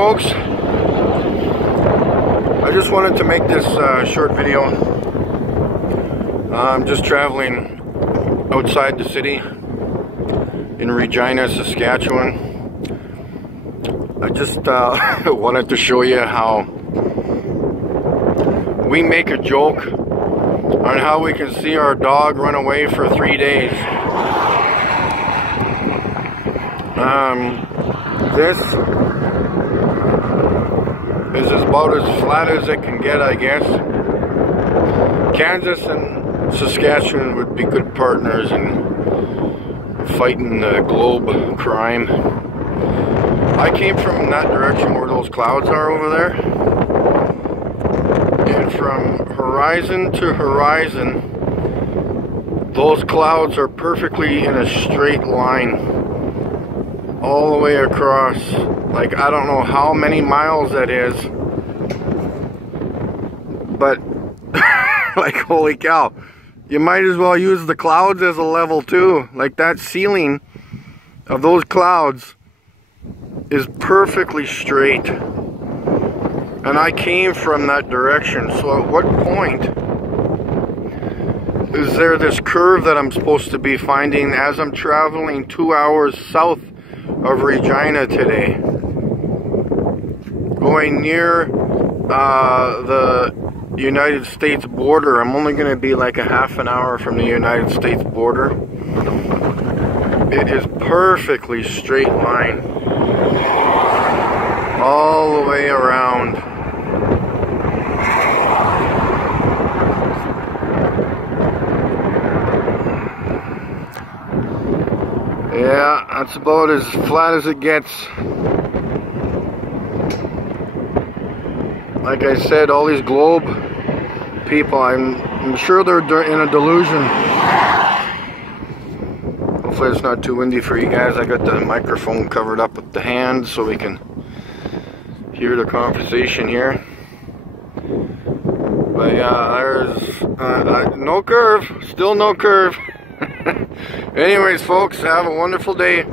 folks. I just wanted to make this short video. I'm just traveling outside the city in Regina, Saskatchewan. I just wanted to show you how we make a joke on how we can see our dog run away for 3 days. This is about as flat as it can get, I guess. Kansas and Saskatchewan would be good partners in fighting the globe crime. I came from that direction where those clouds are over there. And from horizon to horizon, those clouds are perfectly in a straight line all the way across. Like, I don't know how many miles that is, but like, holy cow, you might as well use the clouds as a level too. Like, that ceiling of those clouds is perfectly straight, and I came from that direction. So at what point is there this curve that I'm supposed to be finding as I'm traveling 2 hours south of Regina today, going near the United States border? I'm only going to be like a half an hour from the United States border. It is perfectly straight line all the way around. Yeah, that's about as flat as it gets. Like I said, all these globe people, I'm sure they're in a delusion. Hopefully it's not too windy for you guys. I got the microphone covered up with the hand so we can hear the conversation here. But yeah, there's no curve, still no curve. Anyways, folks, have a wonderful day.